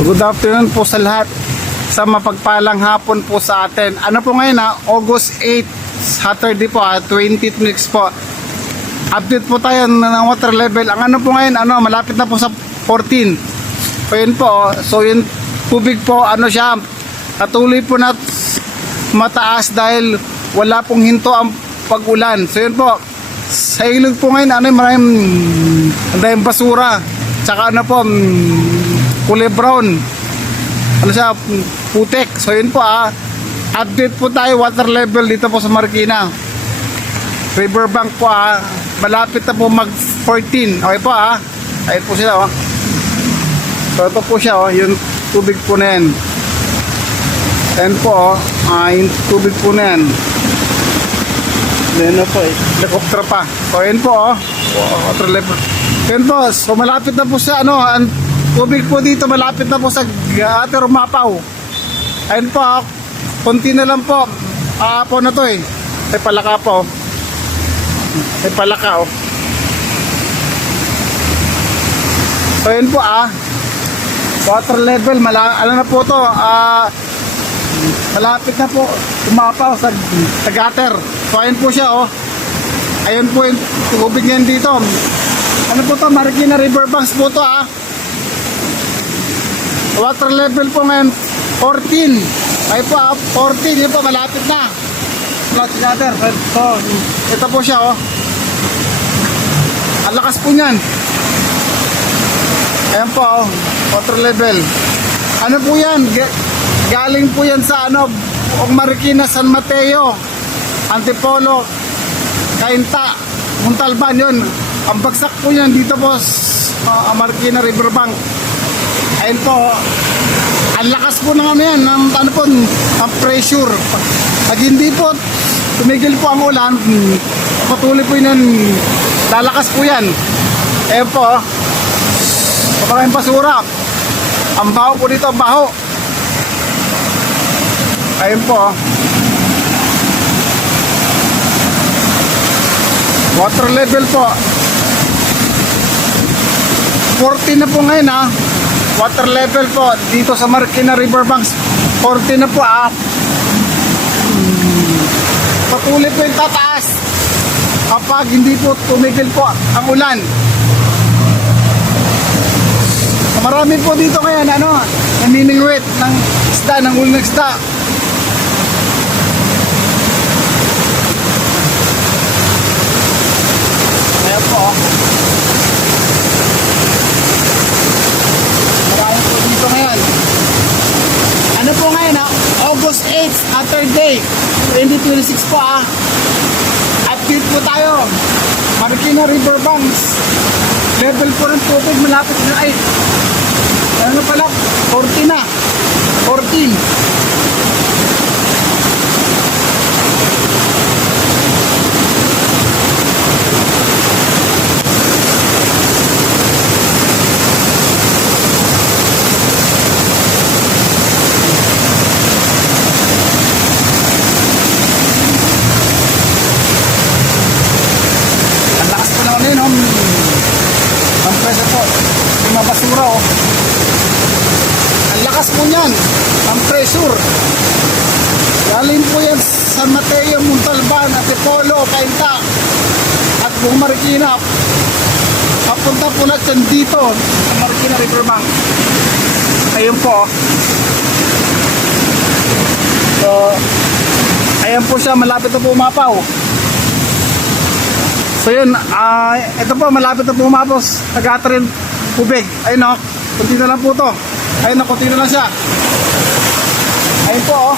Good afternoon po sa lahat. Sa mapagpalang hapon po sa atin. Ano po ngayon August 8, Saturday po 20 minutes po. Update po tayo ng water level. Ang ano po ngayon, malapit na po sa 14. So yun po, so yung tubig po, siya, patuloy po na mataas dahil wala pong hinto ang pag-ulan. So yun po, sa ilog po ngayon, maraming basura. Tsaka kulay brown, siya, putek. So yun po update po tayo water level dito po sa Marikina Riverbank po malapit na po mag 14. Okay po ayun po sila so ito po siya yung tubig po na yan. Ayan po yung tubig po na yan. Then po helicopter pa. So ayun po water level. Ayan po, so malapit na po sa ang tubig po dito, malapit na po sa Ate Rumapaw. Ayun po, konti na lang po. Po na to may palaka po. May palaka So ayun po water level, na po to. Malapit na po umapaw sa gutter. So ayun po siya ayun po yung tubig niyan dito. Ano po to, Marikina Riverbanks po to Water level po ngayon 14. Ay po 14, yun po malapit na. So ito po siya ang lakas po niyan. Ayan po water level. Ano po yan, galing po yan sa Marikina, San Mateo, Antipolo, Cainta, Montalban. Yun ang bagsak po yan dito po sa Marikina Riverbank. Ayun po, ang lakas po ng yan, ang pressure. Pag hindi po tumigil po ang ulan, patuloy po yun, lalakas po yan. Ayun po, maraming basura. Ang baho po dito, baho. Ayun po, water level po 14 na po ngayon water level po dito sa Marikina Riverbanks 14 na po patuloy po yung tataas kapag hindi po tumigil po ang ulan. Marami po dito ngayon namimingwit ng isda, ng uling isda. Ayan po marami po dito ngayon. Ano po ngayon August 8, Saturday 2026 po update po tayo Marikina Riverbanks. Level po ng tubig malapit na pala 14 na 14. Ang pressure po, yung mga basura ang lakas po niyan, ang pressure. Galing po yan San Mateo, Montalban, Antipolo, Cainta at buong Marikina. Papunta po natin dito sa Marikina Riverbank. Ayun po so ayan po siya, malapit na po umapaw. So yun, ito po malapit na pumapos, nag-atrin tubig. Ayun kunti na lang po to. Ayun kunti na lang siya. Ayun po